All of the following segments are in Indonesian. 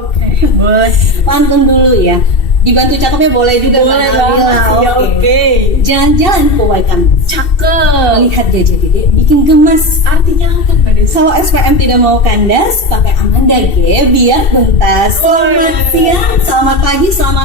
Oke, boleh. Pantun dulu ya. Dibantu cakepnya boleh juga. Boleh Mbak Nabila. banget. Ya, oke. Jalan-jalan ke Waikan. Cakep. Melihat gajah gede bikin gemes. Artinya apa Mbak Desi? Kalau SPM tidak mau kandas, pakai Amanda G biar tuntas. Selamat siang, selamat pagi, selamat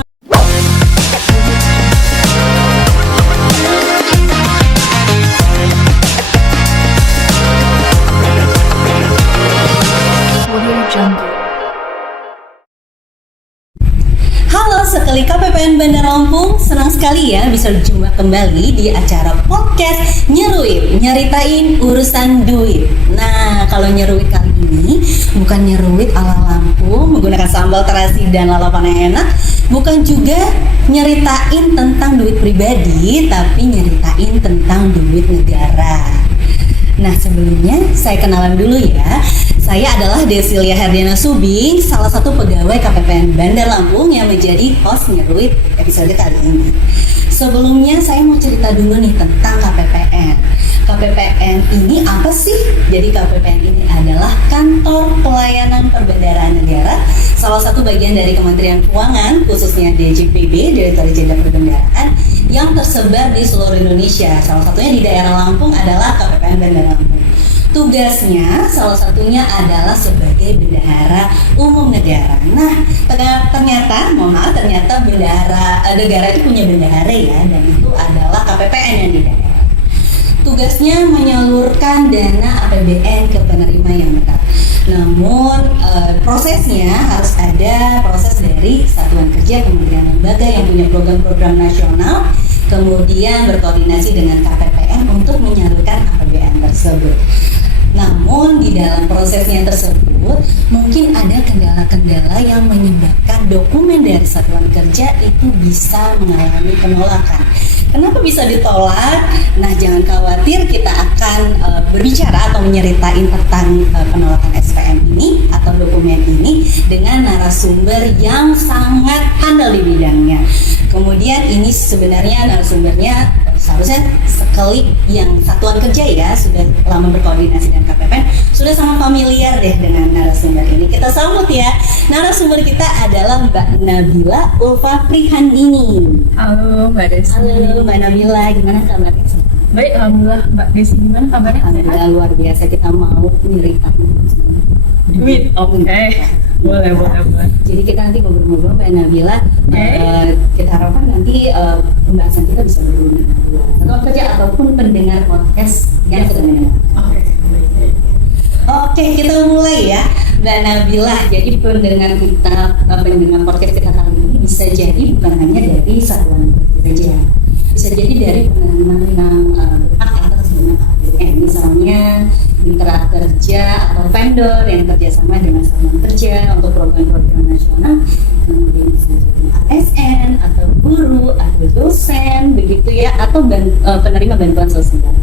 Halo, sekali KPPN Bandar Lampung, senang sekali ya bisa berjumpa kembali di acara podcast Nyeruit, nyeritain urusan duit. Nah, kalau nyeruit kali ini bukan nyeruit ala Lampung menggunakan sambal terasi dan lalapan yang enak, bukan juga nyeritain tentang duit pribadi, tapi nyeritain tentang duit negara. Nah, sebelumnya saya kenalan dulu ya. Saya adalah Desilia Herdiana Subing, salah satu pegawai KPPN Bandar Lampung yang menjadi host Nyeruit episode kali ini. Sebelumnya saya mau cerita dulu nih tentang KPPN. KPPN ini apa sih? Jadi KPPN ini adalah Kantor Pelayanan Perbendaharaan Negara, salah satu bagian dari Kementerian Keuangan, khususnya DJPB, Direktorat Jenderal Perbendaharaan, yang tersebar di seluruh Indonesia. Salah satunya di daerah Lampung adalah KPPN Bandar Lampung. Tugasnya salah satunya adalah sebagai bendahara umum negara. Nah, ternyata bendahara negara itu punya bendahara ya, dan itu adalah KPPN yang di daerah. Tugasnya menyalurkan dana APBN ke penerima yang berhak. Namun prosesnya harus ada proses dari satuan kerja kementerian lembaga yang punya program-program nasional, kemudian berkoordinasi dengan KPPN untuk menyalurkan APBN tersebut. Namun di dalam prosesnya tersebut mungkin ada kendala-kendala yang menyebabkan dokumen dari satuan kerja itu bisa mengalami penolakan. Kenapa bisa ditolak? Nah, jangan khawatir, kita akan berbicara atau menyeritain tentang penolakan SPM ini atau dokumen ini dengan narasumber yang sangat handal di bidangnya. Kemudian ini sebenarnya narasumbernya seharusnya sekali yang satuan kerja ya, sudah lama berkoordinasi dengan KPPN, sudah sangat familiar deh dengan narasumber ini. Kita sambut ya, narasumber kita adalah Mbak Nabila Ulfa Prihandini. Halo Mbak Desi. Halo Mbak Nabila, gimana kabarnya? Baik, alhamdulillah. Mbak Desi gimana kabarnya? Alhamdulillah luar biasa, kita mau nyeritain Duit, oke. Boleh. Jadi kita nanti ngobrol-ngobrol Mbak Nabila. Kita harapkan nanti pembahasan kita bisa berguna satuan kerja ataupun pendengar podcast yang sedang mendengar. Oke, kita mulai ya Mbak Nabila. Jadi pendengar podcast kita kali ini bisa jadi bukan hanya dari satuan kerja, bisa jadi dari penerima yang berhak atas dana APBN, misalnya mitra kerja atau vendor yang kerjasama dengan satuan kerja untuk program-program nasional, kemudian bisa jadi ASN atau guru atau dosen begitu ya, atau penerima bantuan sosial.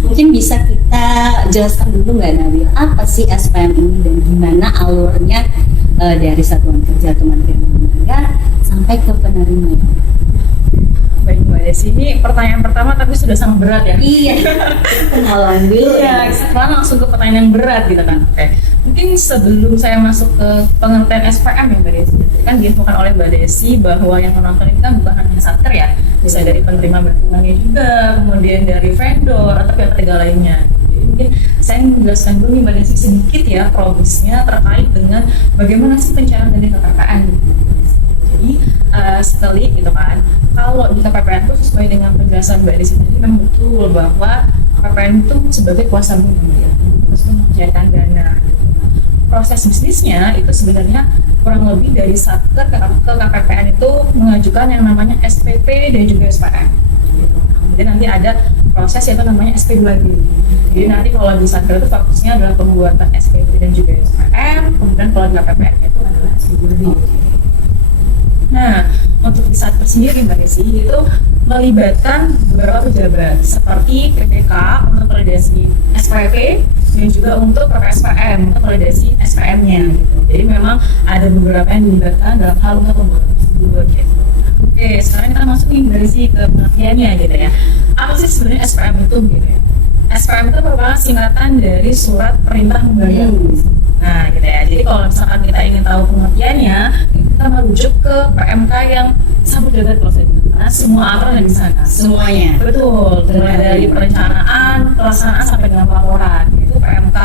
Mungkin bisa kita jelaskan dulu Mbak Nabil, apa sih SPM ini dan gimana alurnya dari satuan kerja Kementerian Lembaga sampai ke penerima? Baik Mbak Desi, ini pertanyaan pertama tapi sudah sangat berat ya. Iya, kenalan dulu. Iya, sekarang langsung ke pertanyaan yang berat gitu kan. Oke. Mungkin sebelum saya masuk ke pengertian SPM ya Mbak Desi, kan diinfokan oleh Mbak Desi bahwa yang menonton ini kan bukan hanya satker ya, bisa dari penerima bantuannya juga, kemudian dari vendor atau pihak ketiga lainnya. Jadi mungkin saya menjelaskan dulu nih Mbak Desi sedikit ya progresnya terkait dengan bagaimana sih pencairan dari KPPN gitu. Jadi sekali gitu kan, kalau di KPPN itu sesuai dengan penjelasan Mbak Desi tadi memang betul bahwa KPPN itu sebagai kuasa hukum ya, terus mencairkan dana. Proses bisnisnya itu sebenarnya kurang lebih dari satker ke KPPN itu mengajukan yang namanya SPP dan juga SPM. Gitu. Kemudian nanti ada proses yang namanya SP2D. Jadi nanti kalau di satker itu fokusnya adalah pembuatan SPP dan juga SPM, kemudian kalau di KPPN itu adalah SP2D. Nah, untuk di satker sendiri Mbak Desi itu melibatkan beberapa pejabat seperti PPK untuk validasi SPP dan juga untuk PPSPM untuk validasi SPM-nya gitu. Jadi memang ada beberapa yang dilibatkan dalam hal untuk pembuatan tersebut gitu. Oke, sekarang kita masuk nih dari sih ke pengertiannya gitu ya. Apa sih sebenarnya SPM itu gitu ya? SPM itu merupakan singkatan dari surat perintah membayar. Nah gitu ya, jadi kalau misalkan kita ingin tahu pengertiannya merujuk ke PMK yang Subject Procedure. Karena semua aturan ada di sana. Semuanya. Betul, mulai dari perencanaan, pelaksanaan sampai dengan pelaporan. Itu PMK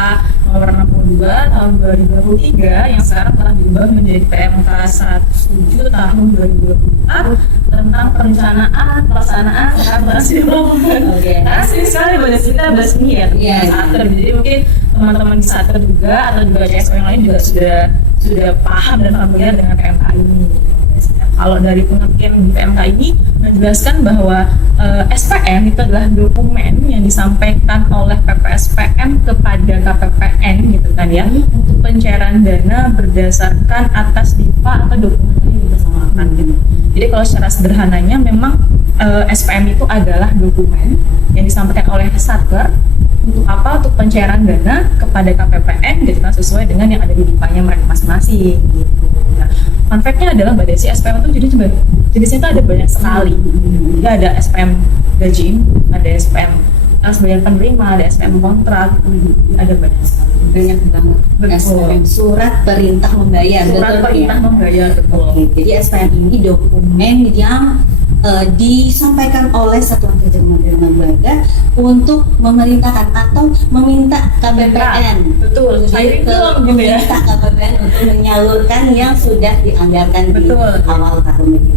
nomor 62 tahun 2023 yang sekarang telah diubah menjadi PMK 107 tahun 2024 tentang perencanaan, pelaksanaan, atraksi development. Oke. Karena sering sekali pada kita bahas ini ya tentang Iya. Sater. Jadi mungkin teman-teman di Sater juga atau juga CSO yang lain juga sudah paham dan familiar dengan PMK ini. Kalau dari pengertian di PMK ini menjelaskan bahwa SPM itu adalah dokumen yang disampaikan oleh PPSPM kepada KPPN gitu kan ya, untuk pencairan dana berdasarkan atas DIPA atau dokumen yang dibersamakan gitu. Jadi kalau secara sederhananya memang SPM itu adalah dokumen yang disampaikan oleh Satker untuk apa? Untuk pencairan dana kepada KPPN gitu kan, sesuai dengan yang ada di DIPA-nya mereka masing-masing gitu. Nah, fun fact-nya adalah Mbak Desi, SPM itu jenisnya itu ada banyak sekali. Jadi ada SPM gaji, ada SPM sebagian penerima, ada SPM kontrak, ada banyak sekali. Banyak banget. Betul. SPM, surat perintah membayar. Surat betul perintah ya? membayar, betul. Oke, jadi SPM ini dokumen yang disampaikan oleh Satuan Kerja Kementerian Lembaga untuk memerintahkan atau meminta KPPN. Betul, Jadi itu gitu ya. meminta KPPN untuk menyalurkan yang sudah dianggarkan Betul. di awal tahun ini.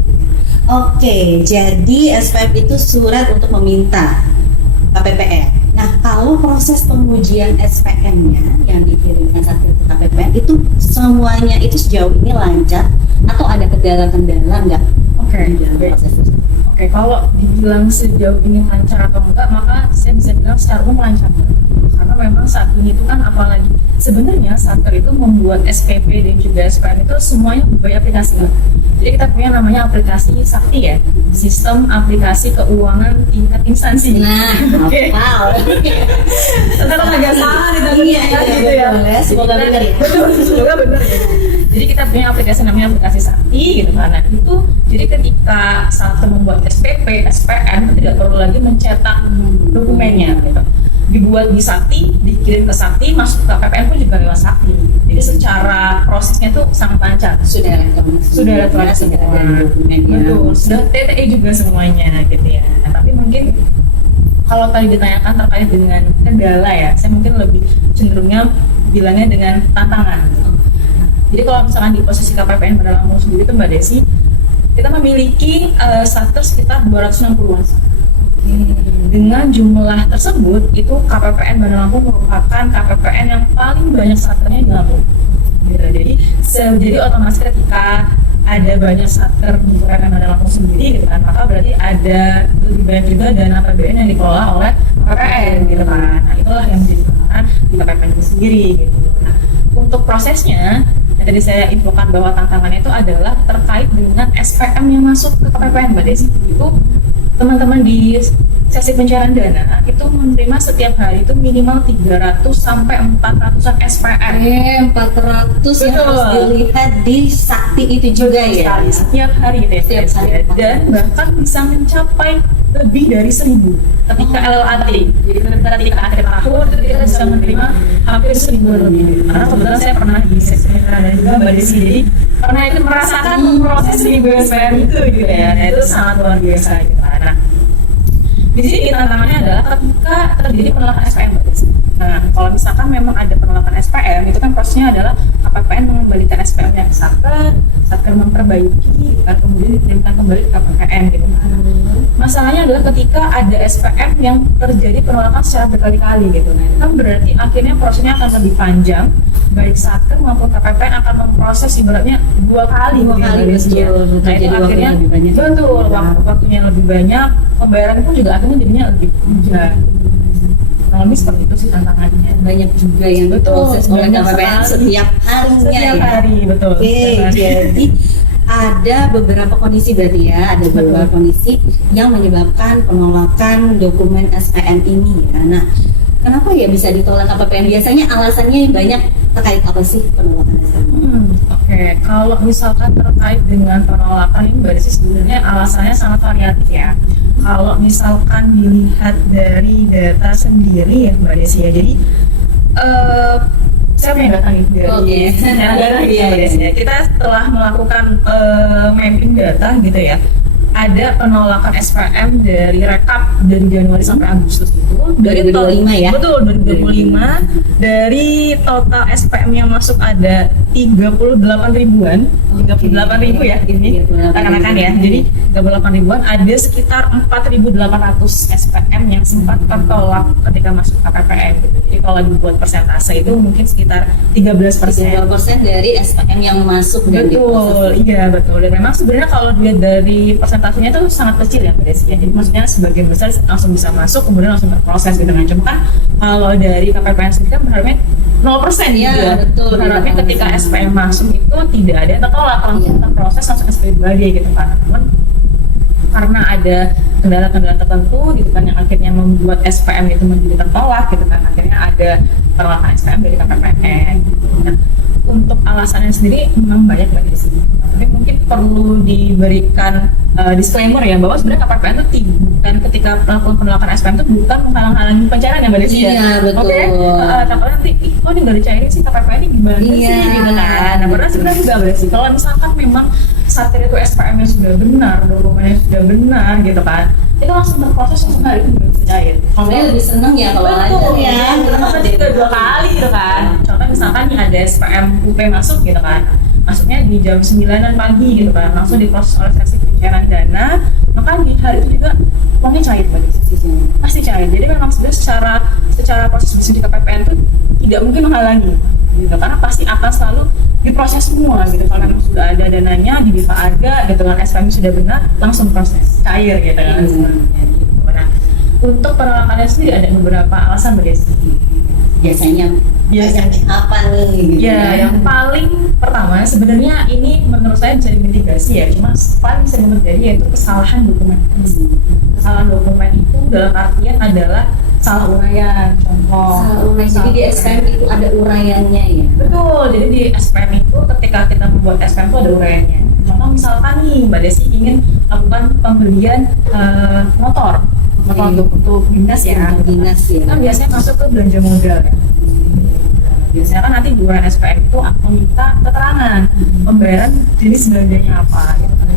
Oke, jadi SPM itu surat untuk meminta KPPN. Nah, kalau proses pengujian SPM-nya yang dikirimkan saat ke KPPN itu semuanya itu sejauh ini lancar atau ada kendala-kendala nggak? Oke, di dalam baik. proses tersebut? Oke, kalau dibilang sejauh ini lancar atau enggak, maka saya bisa bilang secara umum lancar. Karena memang saat ini itu kan apalagi sebenarnya Satker itu membuat SPP dan juga SPM itu semuanya berbagai aplikasi. Jadi kita punya namanya aplikasi Sakti ya, Sistem Aplikasi Keuangan Tingkat Instansi. Nah, Oke. wow. Tetap agak salah di dalam Iya, gitu ya. boleh. Semoga benar ya. Betul, semoga benar ya. Jadi kita punya aplikasi namanya aplikasi Sakti gitu kan. Nah, itu jadi ketika Satker membuat SPP, SPM tidak perlu lagi mencetak dokumennya gitu. Dibuat di Sakti, dikirim ke Sakti, masuk ke KPPN pun juga lewat Sakti. Jadi secara prosesnya tuh sangat lancar. Sudah elektronik. Sudah elektronik Sudah semua. ada dokumennya. Betul, sudah TTE juga semuanya gitu ya. Nah, tapi mungkin kalau tadi ditanyakan terkait dengan kendala ya, saya mungkin lebih cenderungnya bilangnya dengan tantangan. Jadi kalau misalkan di posisi KPPN Bandar Lampung sendiri itu Mbak Desi, kita memiliki Satker sekitar 260-an. Dengan jumlah tersebut, itu KPPN Bandar Lampung merupakan KPPN yang paling banyak Satkernya di Lampung. Gitu. Jadi otomatis ketika ada banyak Satker di KPPN Bandar Lampung sendiri, gitu kan, maka berarti ada lebih banyak juga dana APBN yang dikelola oleh KPPN, gitu kan. Nah, itulah yang menjadi tantangan di KPPN itu sendiri, gitu. Nah, untuk prosesnya, yang tadi saya infokan bahwa tantangannya itu adalah terkait dengan SPM yang masuk ke KPPN, Mbak Desi. Itu teman-teman di sesi pencairan dana itu menerima setiap hari itu minimal 300 sampai 400-an SPM. 400 yang Betul. harus dilihat di Sakti itu juga Betul ya. sekali, setiap hari deh, Setiap hari. dan bahkan bisa mencapai lebih dari 1000 ketika LLAT. Jadi ketika akhir tahun itu kita bisa menerima hampir 1000 lebih. Karena kebetulan saya pernah di sesi pencairan dana juga Mbak Desi, jadi pernah itu merasakan proses 1000 SPM itu gitu ya. Nah, itu sangat luar biasa gitu. Nah, di sini tantangannya adalah ketika terjadi penolakan SPM. Nah, kalau misalkan memang ada penolakan SPM, itu kan prosesnya adalah KPPN mengembalikan SPM-nya ke Satker, Satker memperbaiki, dan kemudian dikirimkan kembali ke KPPN gitu. Masalahnya adalah ketika ada SPM yang terjadi penolakan secara berkali-kali gitu. Nah, itu kan berarti akhirnya prosesnya akan lebih panjang, baik Satker maupun KPPN akan memproses ibaratnya 2 kali. Dua gitu ya, kali, Mbak Desi, ya. betul. Nah, itu Jadi waktunya akhirnya lebih banyak. betul, waktunya lebih banyak, pembayaran pun juga akhirnya jadinya lebih panjang. Kurang lebih seperti itu sih tantangannya. Banyak juga yang Betul, diproses oleh banyak KPPN sekali. setiap harinya Setiap ya. hari, betul. Oke, Setiap hari. jadi ada beberapa kondisi berarti ya, ada beberapa Betul. kondisi yang menyebabkan penolakan dokumen SPM ini ya. Nah, kenapa ya bisa ditolak KPPN? Biasanya alasannya banyak terkait apa sih penolakan SPM? Oke, kalau misalkan terkait dengan penolakan ini Mbak Desi sebenarnya alasannya sangat variatif ya. Kalau misalkan dilihat dari data sendiri ya Mbak Desi ya, jadi saya punya data nih dari Oke. data Iya, iya. ya. Kita setelah melakukan mapping data gitu ya, ada penolakan SPM dari rekap dari Januari sampai Agustus itu 2025 ya? Betul, 2025. Dari total SPM yang masuk ada 38 ribuan, 38 ribu ya ini 38.000. rekan-rekan ya. Jadi 38 ribuan, ada sekitar 4.800 SPM yang sempat tertolak ketika masuk KPPN gitu. Jadi kalau dibuat persentase itu mungkin sekitar 13%. 32% dari SPM yang masuk dan Betul, iya betul. Dan memang sebenarnya kalau dilihat dari persentasenya itu sangat kecil ya Mbak Desi ya. Jadi maksudnya sebagian besar langsung bisa masuk, kemudian langsung terproses gitu kan. Cuma kan kalau dari KPPN sendiri kan berharapnya 0% Iya, gitu. betul. Berharapnya ketika 0%. SPM masuk itu tidak ada yang tertolak, langsung Iya. terproses, langsung SPM bagi gitu kan. Namun karena ada kendala-kendala tertentu gitu kan yang akhirnya membuat SPM itu menjadi tertolak gitu kan, akhirnya ada penolakan SPM dari KPPN gitu. Nah, untuk alasannya sendiri memang banyak banget sih, tapi mungkin perlu diberikan disclaimer ya bahwa sebenarnya KPPN itu bukan ketika melakukan penolakan SPM itu bukan menghalang-halangi pencairan ya Mbak Desi ya. Iya, betul. Oke, takutnya nanti kok ini nggak dicairin sih KPPN ini gimana Iya. sih gitu kan. Nah, padahal sebenarnya juga Mbak Desi kalau misalkan memang saat itu SPM-nya sudah benar, dokumennya sudah benar gitu kan, itu langsung berproses langsung hari itu bisa cair. Sebenarnya lebih seneng ya kalau Betul ada ya, kenapa nanti juga 2 kali gitu kan. Contohnya misalkan nih ada SPM UP masuk gitu kan, masuknya di jam 9 pagi gitu kan, langsung diproses oleh seksi pencairan dana, maka di hari itu juga uangnya cair Mbak Desi. Pasti cair. Jadi memang sebenarnya secara proses bisnis di KPPN itu tidak mungkin menghalangi gitu, karena pasti akan selalu diproses semua gitu. Kalau memang sudah ada dananya, di DIPA ada gitu kan, SPM sudah benar, langsung proses cair gitu kan sebenarnya gitu. Nah, untuk penolakannya sendiri ada beberapa alasan Mbak Desi. biasanya apa nih gitu Ya, yang paling pertama sebenarnya ini menurut saya bisa dimitigasi ya, cuma paling sering terjadi yaitu kesalahan dokumen. Kesalahan dokumen itu dalam artian adalah salah uraian, contoh. Salah uraian. Jadi di SPM itu ada uraiannya ya. Betul, jadi di SPM itu ketika kita membuat SPM itu ada uraiannya. Contoh misalkan nih Mbak Desi ingin lakukan pembelian motor untuk dinas ya. Dinas ya. Kan biasanya masuk ke belanja modal ya. Biasanya kan nanti di uraian SPM itu akan meminta keterangan pembayaran jenis belanjanya apa gitu kan.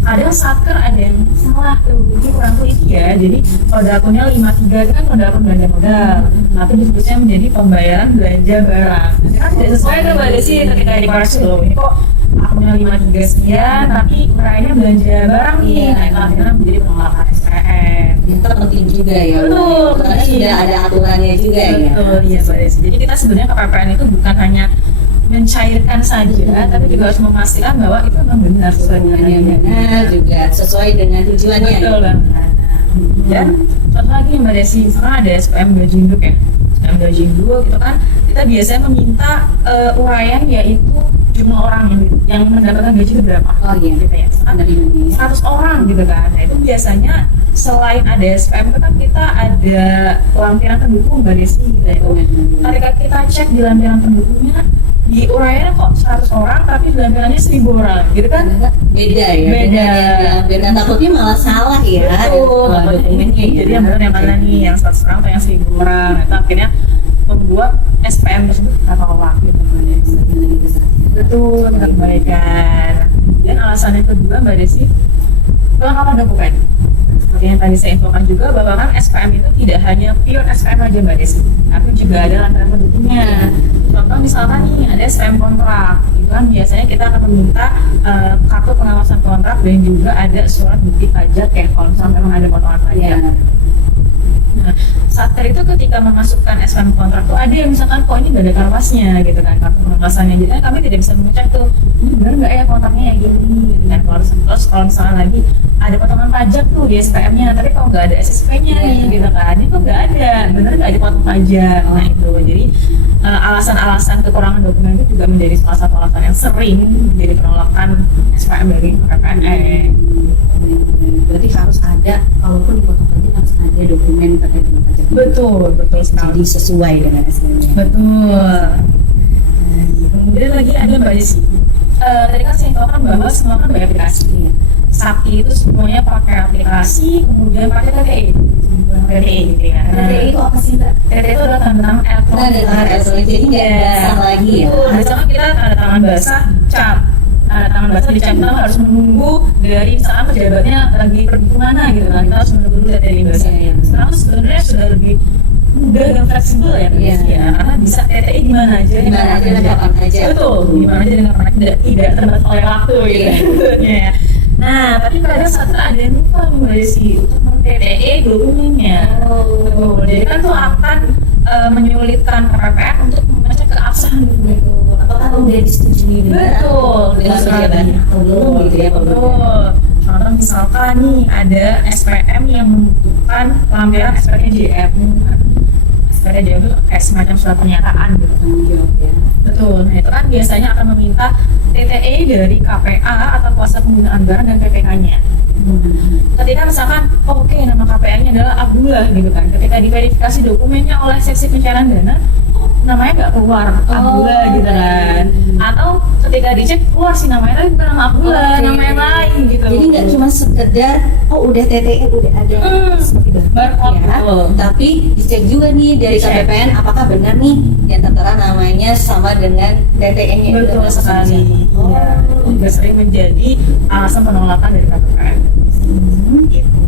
Kadang satker ada yang salah tuh, ini kurang tuh ini ya. Jadi kode akunnya 53 itu kan kode akun belanja modal, tapi disebutnya menjadi pembayaran belanja barang. Kan tidak sesuai kan Mbak Desi ketika dikoreksi loh, ini kok akunnya 53 sekian tapi uraiannya belanja barang nih. Nah itu akhirnya menjadi penolakan SPM. Itu penting juga ya. Betul, Karena penting. sudah ada aturannya juga ya. Betul, iya Mbak Desi. Jadi kita sebenarnya KPPN itu bukan hanya mencairkan saja, tapi juga harus memastikan bahwa itu memang benar sesuai dengan Yang benar juga sesuai dengan tujuannya. Betul banget. Dan contoh lagi Mbak Desi, misalkan ada SPM gaji induk ya, SPM gaji induk gitu kan, kita biasanya meminta uraian yaitu jumlah orang yang mendapatkan gaji itu berapa. Oh iya. Gitu ya. Misalkan Benar ini. 100 orang gitu kan. Nah itu biasanya selain ada SPM itu kan kita ada lampiran pendukung Mbak Desi gitu ya. Ketika kita cek di lampiran pendukungnya, di uraiannya kok 100 orang tapi di lampirannya 1000 orang gitu kan. Beda ya. Beda. Beda. Takutnya malah salah ya. Betul, dokumennya. Jadi yang benar yang mana nih, yang 100 orang atau yang 1000 orang. Nah, itu akhirnya membuat SPM tersebut kita tolak gitu Mbak Desi. Betul, terkebaikan. Dan alasan yang kedua Mbak Desi, kelengkapan dokumen. Seperti yang tadi saya infokan juga bahwa kan SPM itu tidak hanya pure SPM aja Mbak Desi, tapi juga ada lampiran pendukungnya. Contoh misalkan nih ada SPM kontrak, itu kan biasanya kita akan meminta kartu pengawasan kontrak dan juga ada surat bukti pajak ya kalau misalnya memang ada potongan pajak. Nah, satker itu ketika memasukkan SPM kontrak tuh ada yang misalkan kok ini nggak ada karpasnya gitu kan, kartu pengawasannya, jadi kan kami tidak bisa mengecek tuh ini benar nggak ya kontraknya kayak gini gitu kan. Terus kalau misalkan lagi ada potongan pajak tuh di SPM-nya, tapi kalau nggak ada SSP-nya nih gitu kan, itu nggak ada, benar nggak dipotong pajak. Nah itu jadi alasan-alasan kekurangan dokumen itu juga menjadi salah satu alasan yang sering menjadi penolakan SPM dari KPPN. Berarti harus ada, kalaupun dipotong pajak harus ada dokumen terkait dengan pajak. Betul sekali. Jadi sesuai dengan SPM-nya. Betul. Kemudian lagi ada Mbak Desi. Tadi kan saya tahu kan bahwa semua kan pakai aplikasi. Sakti itu semuanya pakai aplikasi, kemudian pakai TTE. TTE gitu ya. TTE itu apa sih Mbak? TTE itu adalah tanda tangan elektronik. Tanda tangan elektronik, jadi nggak basah lagi ya? Biasanya kita tanda tangan basah, cap. Tanda tangan basah dicap, kita harus menunggu dari misalkan pejabatnya lagi pergi kemana gitu kan. Kita harus menunggu dulu TTE basah. Sekarang sebenarnya sudah lebih mudah dan fleksibel ya, Iya. ya, karena bisa TTE di mana aja, Di mana aja dan kapan aja. betul, di mana aja dan kapan aja, tidak terbatas oleh waktu gitu Iya. sebenarnya. Nah, tapi kadang saat ada yang lupa Mbak Desi untuk men-TTE dokumennya. Betul. Jadi kan tuh akan menyulitkan KPPN untuk mengecek keabsahan dokumen itu. Apakah udah disetujui Betul, dengan pejabatnya atau belum gitu ya Pak? Betul. Contoh misalkan nih ada SPM yang membutuhkan pelampiran SPM JF. SPM JF itu kayak semacam surat pernyataan gitu. Tanggung jawab ya. Betul. Nah itu kan biasanya akan meminta TTE dari KPA atau kuasa penggunaan barang dan PPK-nya. Ketika misalkan, oh, oke nama KPA-nya adalah Abdullah gitu kan. Ketika diverifikasi dokumennya oleh seksi pencairan dana, oh, namanya nggak keluar Abdullah gitu kan. Atau ketika dicek keluar sih namanya tapi bukan nama Abdullah, Oke. nama yang lain gitu. Jadi nggak cuma sekedar oh udah TTE udah ada seperti Barcode, ya, betul. tapi dicek juga nih dari Dicek. KPPN apakah benar nih yang tertera namanya sama dengan TTE-nya itu Betul adalah sama sekali. siapa. Oh, Iya. Juga sering menjadi alasan penolakan dari KPPN. Gitu.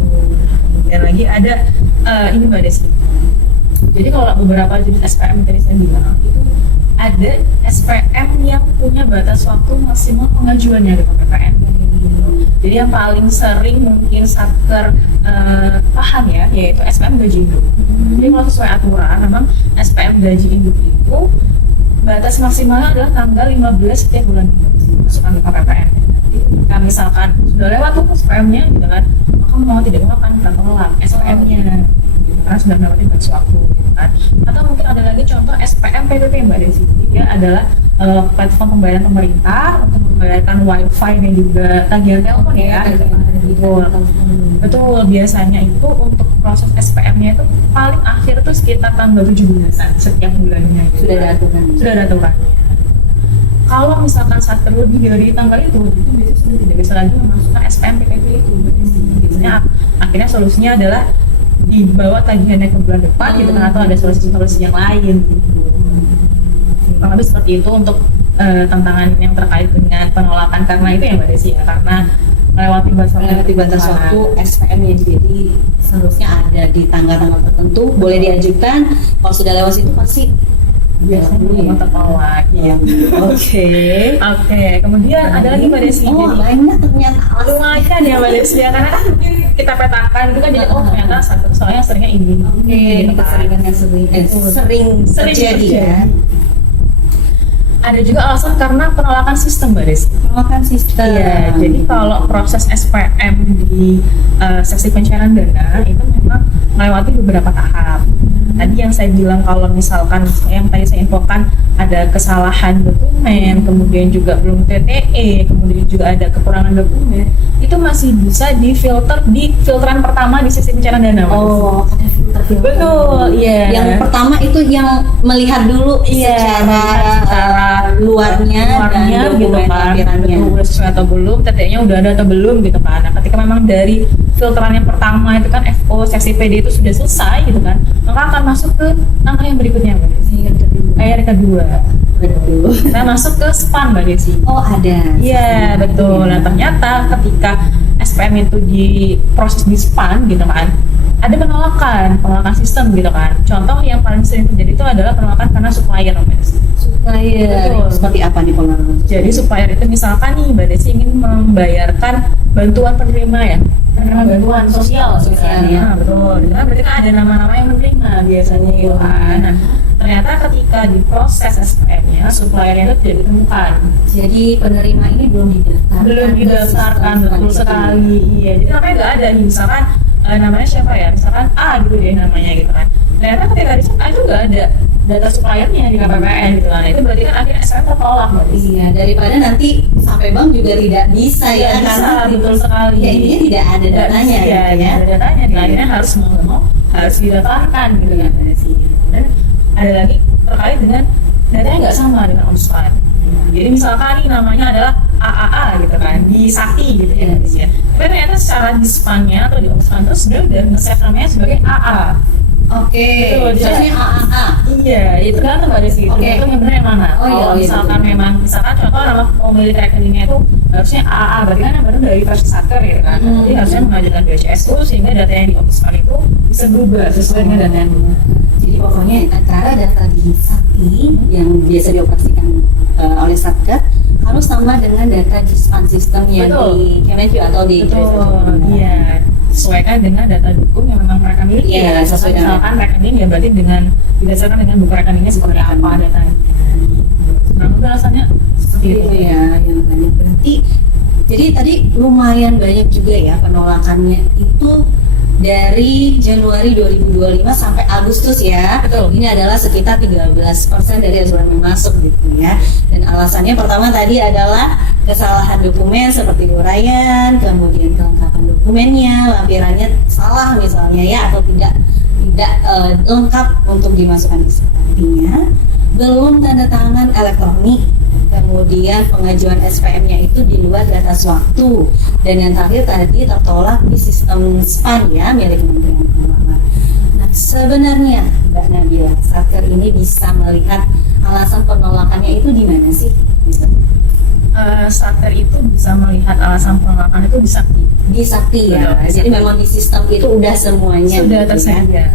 Dan lagi ada ini Mbak Desi. Jadi kalau beberapa jenis SPM tadi saya bilang itu ada SPM yang punya batas waktu maksimal pengajuannya ke KPPN. Jadi yang paling sering mungkin satker paham ya, yaitu SPM gaji induk. Jadi kalau sesuai aturan, memang SPM gaji induk itu batas maksimalnya adalah tanggal 15 setiap bulan masukkan ke KPPN. Jadi ketika misalkan sudah lewat tuh SPM-nya gitu kan, maka mau tidak mau akan kita tolak SPM-nya gitu, karena sudah melewati batas waktu gitu kan. Atau mungkin ada lagi contoh SPM PPP Mbak Desi. Dia adalah platform pembayaran pemerintah untuk membayarkan wifi dan juga tagihan telepon ya. Betul. Betul, biasanya itu untuk proses SPM-nya itu paling akhir tuh sekitar tanggal 17-an setiap bulannya gitu. Sudah ada aturan. Sudah ada aturannya. Kalau misalkan saat terlebih dari tanggal itu biasanya sudah tidak bisa lagi memasukkan SPM PPP itu. Biasanya akhirnya solusinya adalah dibawa tagihannya ke bulan depan gitu kan, atau ada solusi-solusi yang lain gitu. Kurang lebih seperti itu untuk tantangan yang terkait dengan penolakan karena itu ya Mbak Desi ya, karena melewati batas waktu SPM-nya jadi seharusnya ada di tanggal-tanggal tertentu boleh diajukan. Kalau sudah lewat situ pasti biasanya memang tertolak ya. Oke, kemudian ada lagi Mbak Desi. Oh Jadi banyak ternyata lumayan ya Mbak Desi ya, karena kan mungkin kita petakan itu kan jadi oh ternyata satu soalnya seringnya ini. Gitu kan. keseringan yang sering terjadi ya. Ada juga alasan karena penolakan sistem Mbak Desi. Penolakan sistem. Iya, jadi kalau proses SPM di seksi pencairan dana itu memang melewati beberapa tahap. Tadi yang saya bilang kalau misalkan yang tadi saya infokan ada kesalahan dokumen, kemudian juga belum TTE, kemudian juga ada kekurangan dokumen, itu masih bisa difilter di filteran pertama di seksi pencairan dana. Mbak Desi. Oh, ada filter-filter. Betul, iya. Yang pertama itu yang melihat dulu Iya, secara luarnya dan gitu dokumen kan, lampirannya. betul, udah sesuai atau belum, TTE-nya udah ada atau belum gitu kan. Nah, ketika memang dari filteran yang pertama itu kan FO seksi PD itu sudah selesai gitu kan, maka akan masuk ke langkah yang berikutnya Mbak Desi. Yang kedua, Betul. kita masuk ke SPAN Mbak Desi. Oh ada. Iya betul. Nah ternyata ketika SPM itu diproses di SPAN gitu kan, ada penolakan sistem gitu kan. Contoh yang paling sering terjadi itu adalah penolakan karena supplier Mbak Desi. Supplier. Betul. Seperti apa nih penolakan? Jadi supplier itu misalkan nih Mbak Desi ingin membayarkan bantuan penerima ya, penerima bantuan sosial ya. Nah, betul. Nah, berarti kan ada nama-nama yang menerima biasanya gitu kan. Nah, ternyata ketika diproses SPM-nya, suppliernya itu tidak ditemukan. Jadi penerima ini belum didaftarkan. Belum didaftarkan, betul sekali. Iya, jadi namanya nggak ada nih. Misalkan namanya siapa ya? Misalkan A gitu deh namanya gitu kan. Ternyata ketika dicek A juga ada data suppliernya di KPPN gitu kan. Nah, itu berarti kan akhirnya SPM tertolak Mbak Desi. Iya, daripada nanti sampai bank juga tidak bisa ya, Tidak bisa, karena betul sekali. ya intinya tidak ada datanya ya, gitu ya. ada datanya. Nah, akhirnya harus mau harus didaftarkan gitu kan. Dan ada lagi terkait dengan datanya nggak sama dengan OPSPAN. Jadi misalkan nih namanya adalah AAA gitu kan, di Sakti gitu ya guys ya. Tapi ternyata secara di SPAN-nya atau di OPSPAN itu sebenarnya udah nge-save namanya sebagai AA. Oke. Betul, jadi- Biasanya AAA. Iya, itu kan tuh ada sih. Oke. Itu yang benar yang mana? Oh, iya, Kalau iya, misalkan betul. memang, misalkan contoh nama pemilik rekeningnya itu harusnya AA, berarti kan yang benar dari versi Satker gitu kan. Jadi harusnya mengajukan BCSU sehingga data yang di OPSPAN itu bisa berubah sesuai dengan data yang Jadi pokoknya antara data di Sakti yang biasa dioperasikan oleh Satker harus sama dengan data di SPAN sistem yang Betul. di Kemenq atau di betul, iya. Sesuaikan dengan data dukung yang memang mereka miliki. Iya, Ya, sesuai dengan- misalkan rekening ya berarti dengan didasarkan dengan buku rekeningnya seperti apa datanya. Nah, itu rasanya seperti itu. Itu ya yang banyak berarti. Jadi tadi lumayan banyak juga ya penolakannya itu dari Januari 2025 sampai Agustus ya. Betul. Ini adalah sekitar 13% dari asuran yang masuk gitu ya. Dan alasannya pertama tadi adalah kesalahan dokumen seperti uraian, kemudian kelengkapan dokumennya, lampirannya salah misalnya ya atau tidak lengkap untuk dimasukkan ke artinya belum tanda tangan elektronik, kemudian pengajuan SPM-nya itu di luar batas waktu, dan yang terakhir tadi tertolak di sistem SPAN ya milik Kementerian Keuangan. Nah sebenarnya Mbak Nabila, Satker ini bisa melihat alasan penolakannya itu di mana sih? Gitu. Satker itu bisa melihat alasan penolakan itu di Sakti. Di Sakti ya, Betul, di jadi Sakti. memang di sistem itu udah semuanya Sudah gitu kan? tersedia.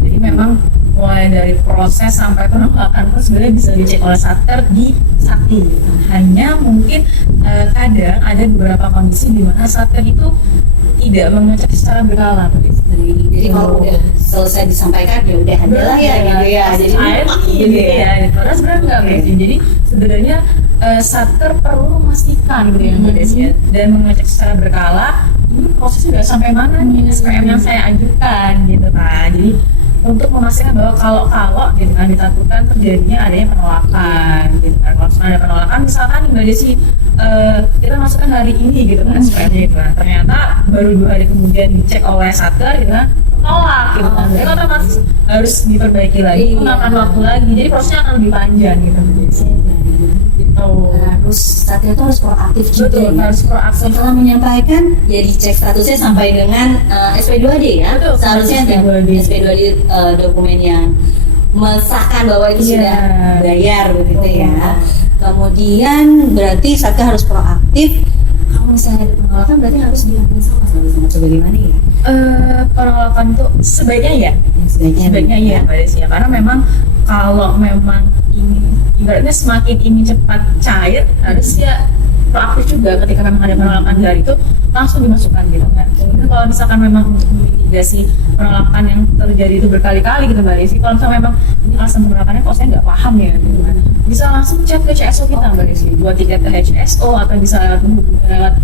Jadi memang mulai dari proses sampai penolakan itu sebenarnya bisa dicek oleh Satker di Sakti. Hanya mungkin kadang ada beberapa kondisi di mana Satker itu tidak mengecek secara berkala. Jadi kalau udah selesai disampaikan ya udah ada lah ya gitu ya. Jadi lupa gitu ya. Padahal sebenarnya enggak guys. Jadi sebenarnya Satker perlu memastikan gitu ya Mbak Des ya, dan mengecek secara berkala ini prosesnya udah sampai mana nih SPM yang saya ajukan gitu kan. Jadi untuk memastikan bahwa kalau gitu kan ditakutkan terjadinya adanya penolakan gitu kan. Kalau misalnya ada penolakan misalkan nih Mbak Desi kita masukkan hari ini gitu kan SPM-nya gitu kan, ternyata baru 2 hari kemudian dicek oleh Satker gitu kan tolak gitu kan, jadi otomatis harus diperbaiki lagi, Iya. memakan waktu lagi, jadi prosesnya akan lebih panjang gitu Mbak Desi gitu. harus Satker itu harus proaktif juga Betul, ya. harus proaktif. Setelah menyampaikan ya dicek statusnya sampai dengan SP2D ya. Betul, Seharusnya SP2D. SP2D dokumen yang mesahkan bahwa itu Iya. sudah bayar begitu ya. Betul. Kemudian berarti Satker harus proaktif. Kalau misalnya ada penolakan berarti harus dilakukan sama atau bagaimana ya? Penolakan itu sebaiknya ya, Sebaiknya iya Mbak Desi ya, karena memang kalau memang ini ibaratnya semakin ini cepat cair harus ya proaktif juga ketika memang ada penolakan dari itu langsung dimasukkan gitu kan. Kemudian kalau misalkan memang untuk memitigasi penolakan yang terjadi itu berkali-kali gitu Mbak Desi, kalau misalkan memang ini alasan penolakannya kok saya nggak paham ya gitu kan, bisa langsung chat ke CSO kita Mbak Desi, buat tiket ke HSO atau bisa lewat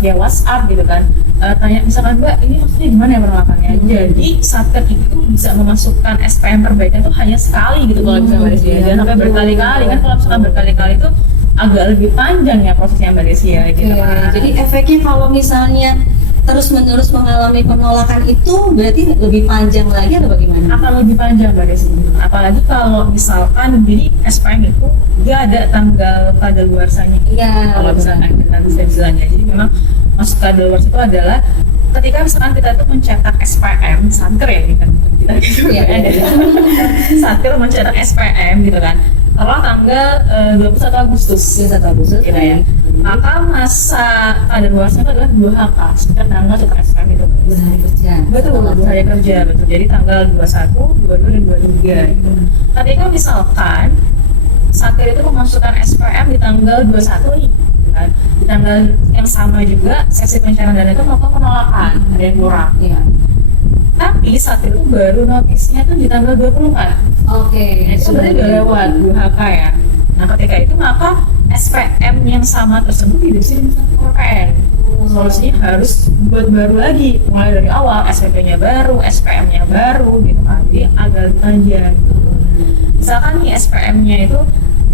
via WhatsApp gitu kan. Tanya misalkan Mbak ini maksudnya gimana ya penolakannya. Jadi Satker itu bisa memasukkan SPM terbaiknya itu hanya sekali gitu kalau bisa Mbak Desi ya, jangan sampai berkali-kali kan. Kalau misalkan berkali-kali itu agak lebih panjang ya prosesnya Mbak Desi ya gitu Oke, kan. jadi efeknya kalau misalnya terus-menerus mengalami penolakan itu berarti lebih panjang lagi atau bagaimana? akan lebih panjang Mbak Desi. Apalagi kalau misalkan jadi SPM itu dia ada tanggal kadaluarsanya. Iya. Kalau misalkan kita bisa bilangnya, jadi memang masuk kadaluarsa itu adalah ketika misalkan kita tuh mencetak SPM Satker ya gitu kan, kita gitu Iya, kan, iya. Satker mencetak SPM gitu kan kalau tanggal 21 Agustus 21 Agustus gitu ya, maka masa kadaluarsa itu adalah 2 HK sekitar tanggal cetak SPM itu 2 hari kerja. betul, 2 hari kerja betul, jadi tanggal 21, 22, dan 23 gitu. Ketika misalkan Satker itu memasukkan SPM di tanggal 21 nih gitu kan, di tanggal yang sama juga sesi pencairan dana itu melakukan penolakan, ada yang kurang. Iya. Tapi Satker itu baru notisnya tuh di tanggal 20 kan. Oke. Nah, itu berarti udah lewat 2 HK ya. Nah ketika itu maka SPM yang sama tersebut tidak bisa dimasukkan ke KPN. Solusinya harus buat baru lagi, mulai dari awal, SPP-nya baru, SPM-nya baru gitu kan. Jadi agak lebih panjang gitu. Misalkan nih SPM-nya itu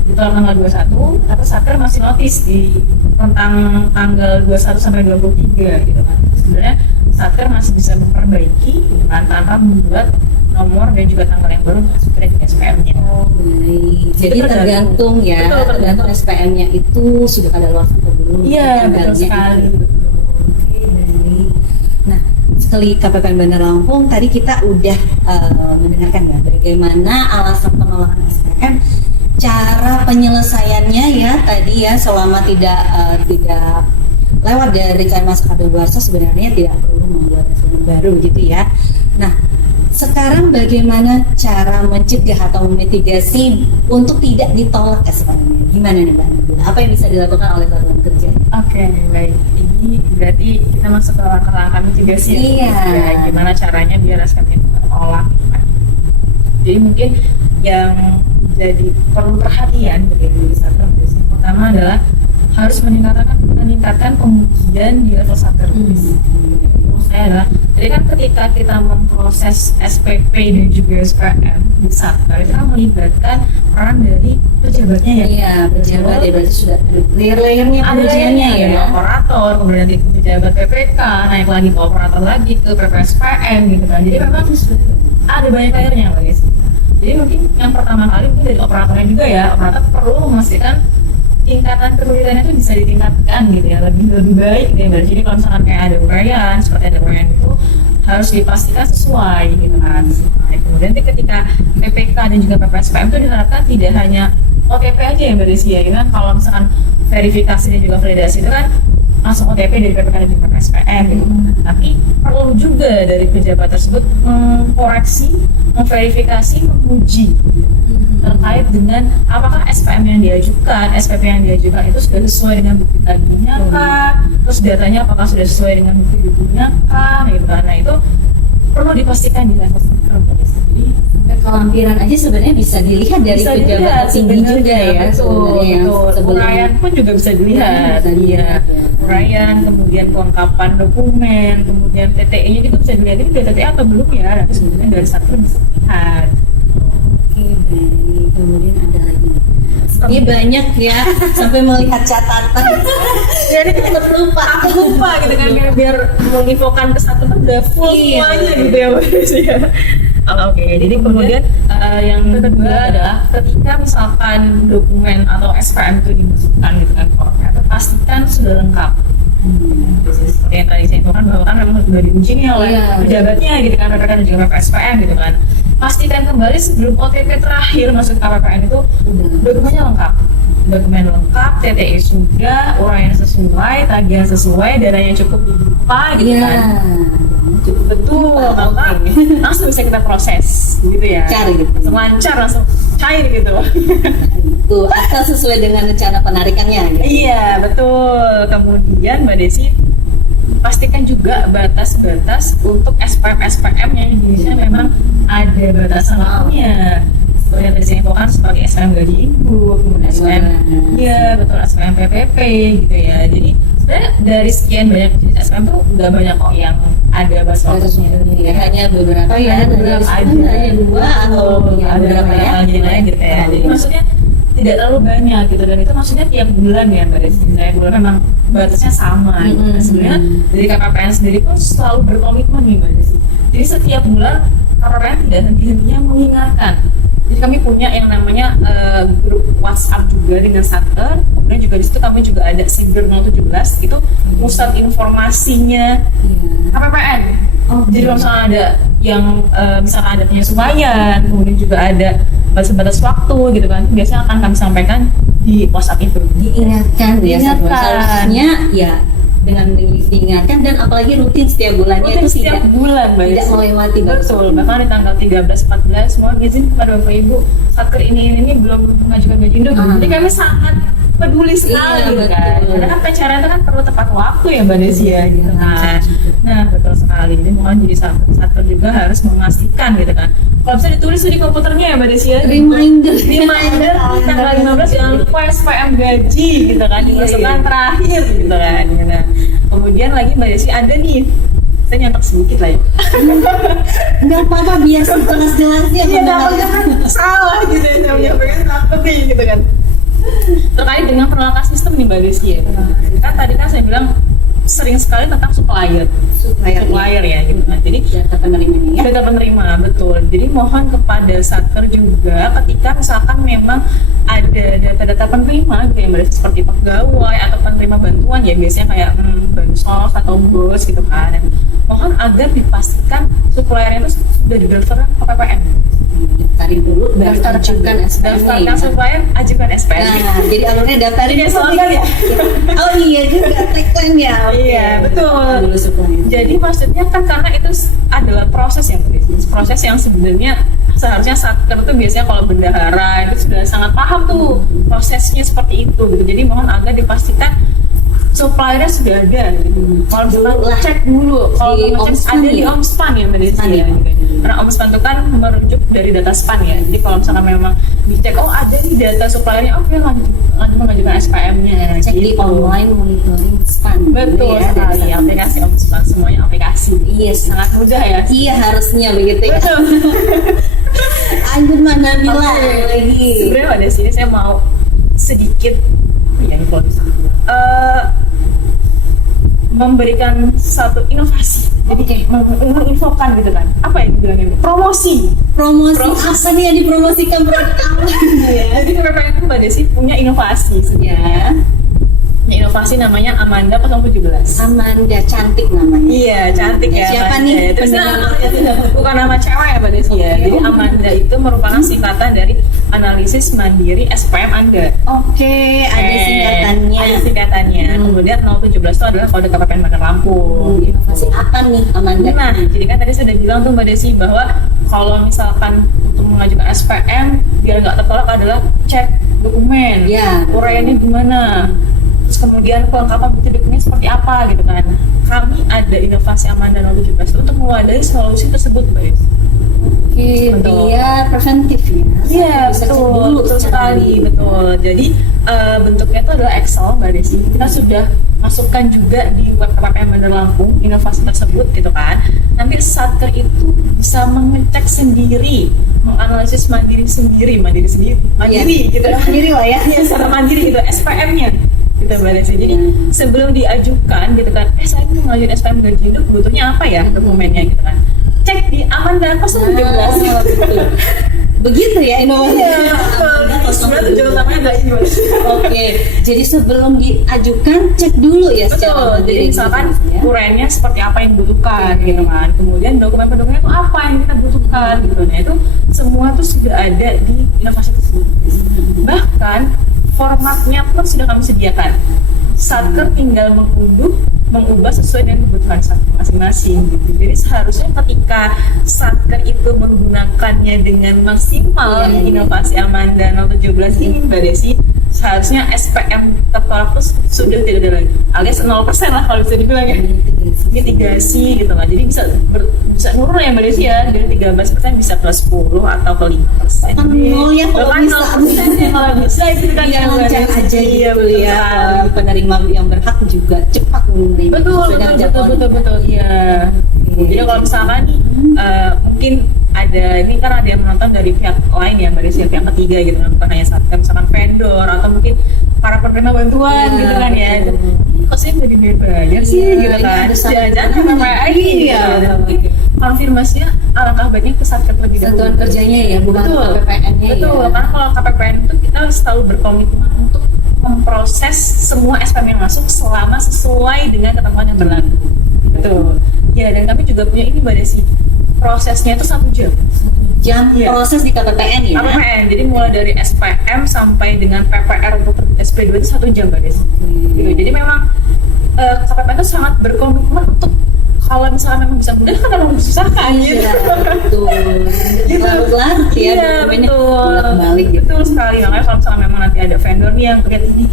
di tanggal 21, tapi Satker masih notis di tentang tanggal 21 sampai 23 gitu kan. Sebenarnya Satker masih bisa memperbaiki gitu kan, tanpa membuat nomor dan juga tanggal yang baru untuk sebenarnya juga SPM-nya. Oh baik. Jadi Itu tergantung ya, Betul, tergantung SPM-nya itu sudah kadaluarsa atau belum. Iya, betul tanggalnya sekali. itu. Oke baik. Nah, sekali KPPN Bandar Lampung tadi kita udah mendengarkan ya bagaimana alasan penolakan SPM, cara penyelesaiannya ya tadi ya selama tidak lewat dari masa kadaluarsa sebenarnya tidak perlu membuat SPM baru gitu ya. Nah, sekarang bagaimana cara mencegah atau memitigasi untuk tidak ditolak SPM-nya? Gimana nih Mbak Nabila? Apa yang bisa dilakukan oleh satuan kerja? Oke, baik. Ini berarti kita masuk ke langkah-langkah mitigasi ya. Iya. Ya, gimana caranya biar SPM itu tertolak. Jadi mungkin yang jadi perlu perhatian bagi satker yang pertama adalah harus meningkatkan pengujian di level satker. Maksudnya adalah, jadi kan ketika kita memproses SPP dan juga SPM di satker itu kan melibatkan peran dari pejabatnya ya. Iya, pejabat ya berarti sudah ada layer-layernya pengujiannya ya. Ada operator, kemudian nanti ke pejabat PPK, naik lagi ke operator lagi ke PPSPM gitu kan. Jadi memang ada banyak layernya guys. Jadi mungkin yang pertama kali mungkin dari operatornya juga ya, operator perlu memastikan tingkatan kerugiannya itu bisa ditingkatkan gitu ya, lebih baik gitu ya. Jadi kalau misalkan kayak ada uraian, seperti ada uraian itu harus dipastikan sesuai gitu kan. Kemudian ketika PPK dan juga PPSPM itu diharapkan tidak hanya OTP aja yang berisi ya, kan kalau misalkan verifikasi dan juga validasi itu kan langsung OTP dari PPK dan juga PPSPM gitu. Tapi perlu juga dari pejabat tersebut mengkoreksi, memverifikasi, menguji terkait dengan apakah SPM yang diajukan, SPP yang diajukan itu sudah sesuai dengan bukti tagihnya kah, terus datanya apakah sudah sesuai dengan bukti ibunya kah, gitu kan. Nah itu perlu dipastikan di level satker. Jadi Sampai kelampiran aja sebenarnya bisa dilihat dari bisa pejabat dilihat tinggi juga ya. betul, Sebenarnya yang betul. sebelum Uraian pun juga bisa dilihat. Bisa dilihat, ya. Uraian, kemudian kelengkapan dokumen, kemudian TTE-nya juga bisa dilihat ini udah TTE atau belum ya. Nanti sebenarnya dari satker bisa dilihat. Oke baik, kemudian ada lagi. Ini banyak ya, sampai melihat catatan. Jadi kita lupa, aku lupa gitu kan biar menginfokan ke satu tuh udah full Iya. semuanya gitu ya Mbak ya. Oke, jadi kemudian yang kedua adalah ketika misalkan dokumen atau SPM itu dimasukkan gitu kan ke operator, pastikan sudah lengkap. Seperti yang tadi saya infokan bahwa kan memang sudah diuji nih oleh Iya. pejabatnya gitu kan, PPK dan juga PPSPM gitu kan. Pastikan kembali sebelum OTP terakhir masuk ke KPPN itu dokumennya lengkap. Dokumen lengkap, TTE sudah, uraian sesuai, tagihan sesuai, dananya cukup dibuka gitu Iya. kan. Cukup betul, maka langsung bisa kita proses gitu ya. Cari gitu. Langsung lancar, langsung cair gitu. Tuh, asal sesuai dengan rencana penarikannya. Gitu. Iya, betul. Kemudian Mbak Desi pastikan juga batas-batas untuk SPM yang di Indonesia memang ada batasan waktunya. Seperti yang tadi saya infokan seperti SPM gaji ibu, kemudian SPM, iya betul SPM PPP gitu ya. Jadi sebenarnya dari sekian banyak jenis SPM tuh udah banyak kok yang ada batas waktunya. Ya, hanya beberapa ya, Ada beberapa aja, ada dua atau ya, ada beberapa ya. lain gitu ya. Jadi maksudnya tidak terlalu banyak gitu, dan itu maksudnya tiap bulan ya Mbak Desi. Tiap bulan memang batasnya sama gitu. Nah, sebenarnya dari KPPN sendiri pun selalu berkomitmen nih Mbak Desi. Jadi setiap bulan KPPN tidak henti-hentinya mengingatkan. Jadi kami punya yang namanya grup WhatsApp juga dengan satker. Kemudian juga di situ kami juga ada Siber 017 itu pusat informasinya KPPN. Jadi kalau misalnya ada yang misalkan ada penyesuaian, kemudian juga ada batas-batas waktu gitu kan, biasanya akan kami sampaikan di WhatsApp itu. Diingatkan ya, Diingatkan. seharusnya ya dengan diingatkan dan apalagi rutin setiap bulannya itu setiap tidak bulan Mbak tidak Desi. melewati Betul, bahkan di tanggal 13-14 mohon izin kepada Bapak Ibu satker ini belum mengajukan gaji induk. Jadi kami sangat peduli sekali Iya, gitu kan. betul. Karena kan pencarian itu kan perlu tepat waktu ya Mbak Desi ya gitu kan. Nah betul sekali. Jadi mohon jadi satker juga harus memastikan gitu kan. Kalau bisa ditulis di komputernya ya Mbak Desi ya. reminder Tanggal 15 jangan lupa SPM gaji gitu kan, dimasukkan terakhir gitu kan. Nah, kemudian lagi Mbak Desi ada nih, saya nyatok sedikit lah ya. nggak apa-apa biar jelas-jelasnya Iya, pendengarnya. takutnya salah gitu ya, saya menyampaikan takut nih gitu kan. Terkait dengan penolakan sistem nih Mbak Desi ya. Kan tadi kan saya bilang sering sekali tentang supplier ya gitu kan. Jadi data penerimanya ya. data penerima, betul. Jadi mohon kepada satker juga ketika misalkan memang ada data-data penerima gitu yang berarti seperti pegawai atau penerima bantuan ya, biasanya kayak bansos atau bos gitu kan. Mohon agar dipastikan suppliernya itu sudah didaftarkan ke PPN. Daftarin dulu, baru ajukan SPM-nya Daftarkan ya. supplier, ajukan SPM. Nah, jadi alurnya daftarin Jadi slogan ya. Oh iya juga tagline ya. Oke. Iya, betul. Dulu supplier. Jadi maksudnya kan karena itu adalah proses yang proses yang sebenarnya seharusnya satker tuh biasanya kalau bendahara itu sudah sangat paham tuh prosesnya seperti itu gitu. Jadi mohon agar dipastikan suppliernya sudah ada gitu. Kalau misalkan Dulu lah. cek dulu, kalau Di mau cek Omspan ada di ya? Omspan ya Mbak Desi Omspan ya. ya? Gitu. Karena Omspan itu kan merujuk dari data SPAN ya. Jadi kalau misalkan memang dicek oh ada nih data suppliernya, oke lanjut mengajukan SPM-nya. Cek di gitu. online monitoring SPAN. Betul ya, sekali, dari sana. aplikasi Omspan semuanya aplikasi. Iya sih. Sangat mudah ya. Iya harusnya begitu ya. Betul. Lanjut mana Mila Oke. lagi. Sebenarnya pada sini saya mau sedikit ya nih kalau bisa memberikan satu inovasi. Jadi menginfokan gitu kan. Apa yang dibilangnya? Promosi. Promosi apa nih yang dipromosikan produk apa ya? Jadi PPN itu Mbak Desi punya inovasi sebenarnya. Punya inovasi namanya Amanda 017. Amanda cantik namanya. Iya, cantik ya. Siapa Amanda. nih Terus pendengar? bukan nama cewek ya Mbak Desi ya. Oke. Jadi Amanda itu merupakan singkatan dari analisis mandiri SPM Anda. Oke, ada singkatannya. Ada singkatannya. Kemudian 017 itu adalah kode KPPN Bandar Lampung. Inovasi apa nih Amanda? Nah, jadi kan tadi saya udah bilang tuh Mbak Desi bahwa kalau misalkan untuk mengajukan SPM biar nggak tertolak adalah cek dokumen. Ya. Uraiannya gimana? Terus kemudian kelengkapan bukti dokumennya seperti apa gitu kan. Kami ada inovasi Amanda 017 untuk mewadahi solusi tersebut, Mbak Desi. Oke, Betul. dia preventif ya. Iya, Bisa cek betul, dulu betul secara sekali, dulu. betul. Jadi bentuknya itu adalah Excel, Mbak Desi. Kita sudah masukkan juga di web KPPN Bandar Lampung inovasi tersebut gitu kan. Nanti satker itu bisa mengecek sendiri, menganalisis mandiri gitu. Sendiri lah ya. Iya, secara mandiri gitu, SPM-nya gitu Mbak Desi. Jadi sebelum diajukan gitu kan, saya mau ngajuin SPM gaji hidup butuhnya apa ya dokumennya gitu kan. Cek di Amanda 017. Oh, begitu. Begitu ya inovasi. Iya, betul. Sebenarnya tujuan utamanya adalah ini. Oke, jadi sebelum diajukan cek dulu ya secara Betul. Jadi mandiri misalkan gitu ya. uraiannya seperti apa yang dibutuhkan gitu kan. Kemudian dokumen pendukungnya itu apa yang kita butuhkan gitu. Nah itu semua tuh sudah ada di inovasi tersebut. Bahkan formatnya pun sudah kami sediakan. Satker tinggal mengubah sesuai dengan kebutuhan satker masing-masing gitu. Jadi seharusnya ketika satker itu menggunakannya dengan maksimal Iya, iya. inovasi Amanda 017 ini Mbak Desi, seharusnya SPM tertolak itu sudah tidak ada lagi, alias 0% lah kalau bisa dibilang ya, mitigasi gitu lah. Jadi bisa nurun ya Mbak Desi ya, dari 13% bisa plus 10 atau ke 5%. Kan nol ya kalau Bahkan bisa. 0% ya kalau bisa itu kan Iya, yang Mbak lancar Desi. aja Iya, gitu betul ya. sekali. Penerima yang berhak juga cepat menerima. Betul, sesuai dengan jadwalnya. iya. Jadi kalau misalkan mungkin ada ini kan ada yang menonton dari pihak lain ya, dari pihak yang ketiga gitu kan, bukan hanya satker, misalkan vendor atau mungkin para penerima bantuan Iya, gitu kan ya. betul. Kok sih nggak dibayar sih Iya, gitu ini kan? ada satu Jangan-jangan temennya. KPPN Iya, gitu. betul. Mungkin konfirmasinya alangkah baiknya ke satker lebih dahulu. Satuan kerjanya ya, bukan Betul. KPPN-nya Betul, ya. karena kalau KPPN itu kita selalu berkomitmen untuk memproses semua SPM yang masuk selama sesuai dengan ketentuan yang berlaku. Betul. Ya, dan kami juga punya ini Mbak Desi. Prosesnya itu 1 jam. Jam Iya. proses di KPPN ya. KPPN, jadi mulai dari SPM sampai dengan PPR untuk SP2 itu 1 jam Mbak Desi. Gitu. Jadi memang KPPN itu sangat berkomitmen untuk kalau misalnya memang bisa mudah kan memang disusahkan gitu. Iya, betul. Gitu. Larut-larut ya, Iya, dokumennya betul. bolak-balik gitu. Betul sekali. Makanya kalau misalnya memang nanti ada vendor nih yang lihat ini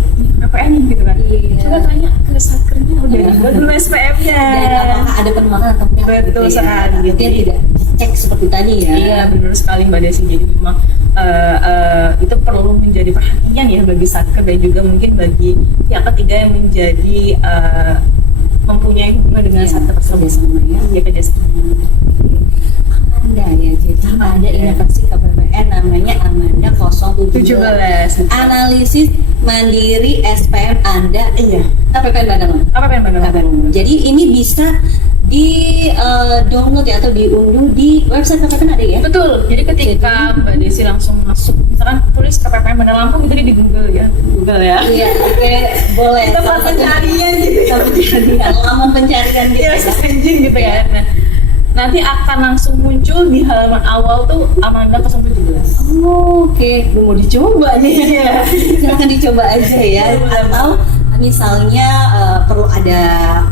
KPPN nih gitu kan. Iya. Coba tanya ke satkernya udah Iya. dibuat dulu SPM-nya. Dan apakah ada penolakan atau enggak? Betul gitu ya. sekali. Artinya tidak cek seperti tadi ya. Iya, benar sekali Mbak Desi. Jadi memang itu perlu menjadi perhatian ya bagi satker dan juga mungkin bagi pihak ketiga yang menjadi mempunyai hubungan dengan Iya, satker tersebut. kerjasama ya. Iya, kerjasama. Anda ya. Jadi ada inovasi KPPN namanya Amanda 017. 17. Analisis mandiri SPM Anda. Iya. KPPN Bandar Lampung. KPPN Bandar Lampung. Jadi ini bisa di download ya atau diunduh di website KPPN ada ya? Betul. Jadi ketika Mbak Desi langsung masuk, misalkan tulis KPPN Bandar Lampung itu di Google ya. Google ya. Iya, oke, boleh. Tempat pencarian gitu. Tempat pencarian, laman pencarian gitu. Iya, search engine gitu ya. Nah, nanti akan langsung muncul di halaman awal tuh Amanda 017. Oh, oke, mau dicoba nih. Silahkan dicoba aja ya. Atau misalnya perlu ada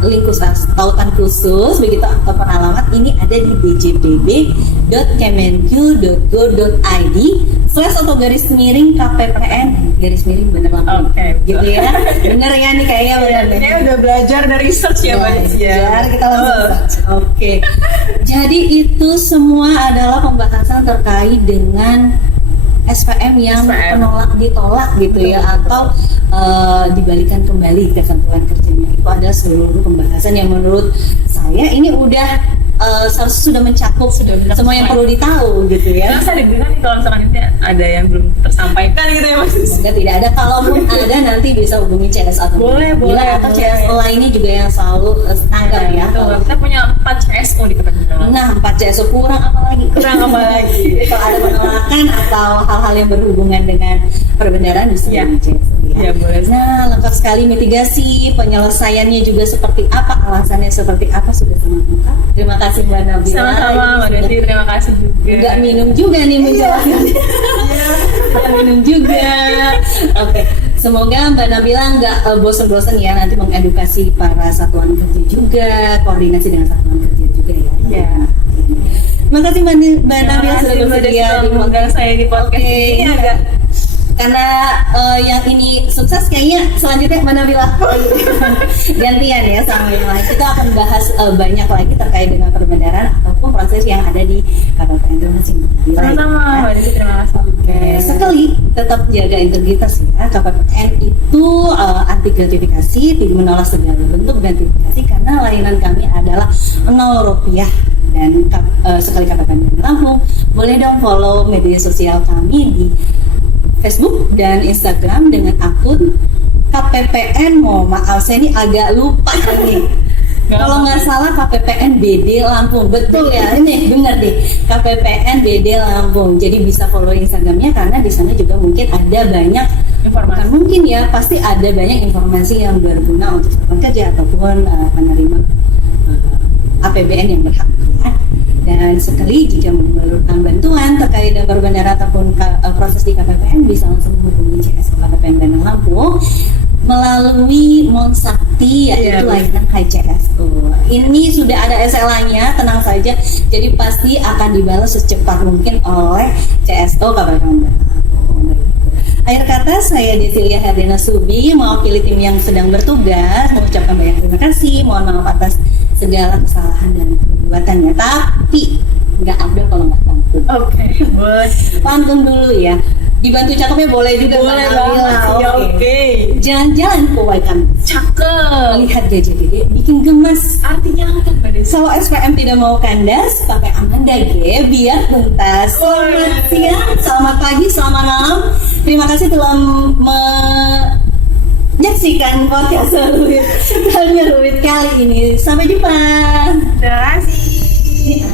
link khusus, tautan khusus begitu atau alamat ini ada di djpb.kemenq.go.id/garis miring KPPN garis miring Bandar Lampung. Oke, Gitu ya. Bener ya nih kayaknya bener nih. Ini udah belajar dari research ya, Mbak Desi ya. Belajar, kita langsung search. Oke. Jadi itu semua adalah pembahasan terkait dengan SPM yang SPM. ditolak gitu ya, atau dibalikan kembali ketentuan kerjanya. Itu ada seluruh pembahasan yang menurut saya ini udah seharusnya sudah mencakup semua yang perlu ditahu gitu ya. Karena saya dengar nih kalau misalkan ini ada yang belum tersampaikan gitu ya Mas. Semoga tidak ada, kalaupun ada nanti bisa hubungi CS atau Boleh, atau CS lainnya juga yang selalu tanggap ya. Betul. Kita punya 4 CSO di KPPN. Nah, 4 CSO kurang apa lagi? Kurang apa lagi? Kalau ada penolakan atau hal-hal yang berhubungan dengan perbendaharaan bisa Iya. di CSO ya. Iya, boleh. Nah, lengkap sekali mitigasi, penyelesaiannya juga seperti apa, alasannya seperti apa sudah sangat lengkap. Terima kasih Mbak Nabila. Sama-sama Mbak Sudah Desi, terima kasih juga. nggak minum juga nih menjelaskan. Nggak minum juga. Oke, semoga Mbak Nabila nggak bosan-bosan ya nanti mengedukasi para satuan kerja juga, koordinasi dengan satuan kerja juga ya. Iya. Terima kasih Mbak Nabila sudah bersedia di mengundang saya di podcast Oke, ini agak karena yang ini sukses kayaknya selanjutnya Mbak Nabila gantian ya sama yang lain. Kita akan bahas banyak lagi terkait dengan perbendaharaan ataupun proses yang ada di KPPN. Terima kasih Mbak Nabila. sama-sama Mbak Desi, terima kasih. Oke, sekali tetap jaga integritas ya. KPPN itu anti gratifikasi, tidak menolak segala bentuk gratifikasi karena layanan kami adalah Rp0 dan sekali KPPN Bandar Lampung. Boleh dong follow media sosial kami di Facebook dan Instagram dengan akun KPPN. Mohon maaf saya ini agak lupa nih. Kalau nggak salah KPPN BD Lampung, betul ya, ini benar deh, KPPN BD Lampung. Jadi bisa follow Instagramnya karena di sana juga mungkin ada banyak Informasi. bukan mungkin ya, pasti ada banyak informasi yang berguna untuk satuan kerja ataupun penerima APBN yang berhak. Ya. Dan sekali jika memerlukan bantuan terkait dengan perbendaharaan ataupun proses di KPPN bisa langsung menghubungi CS KPPN Bandar Lampung melalui Monsakti yaitu layanan HCSO. Ini sudah ada SLA-nya, tenang saja. Jadi pasti akan dibalas secepat mungkin oleh CSO KPPN Bandar Lampung. Akhir kata saya Desilia Herdena Subi mewakili tim yang sedang bertugas mengucapkan banyak terima kasih, mohon maaf atas segala kesalahan dan perbuatannya, tapi nggak ada kalau nggak pantun. Oke, boleh. Pantun dulu ya. Dibantu cakepnya boleh juga. Boleh Mbak Nabila. banget. Ya, oke. Jalan-jalan ke Waikan. Cakep. Lihat gajah gede bikin gemas. Artinya apa Mbak Desi? Kalau SPM tidak mau kandas, pakai Amanda G biar tuntas. Selamat siang, selamat pagi, selamat malam. Terima kasih telah menyaksikan podcast Nyeruit kali ini. Sampai jumpa. Terima kasih.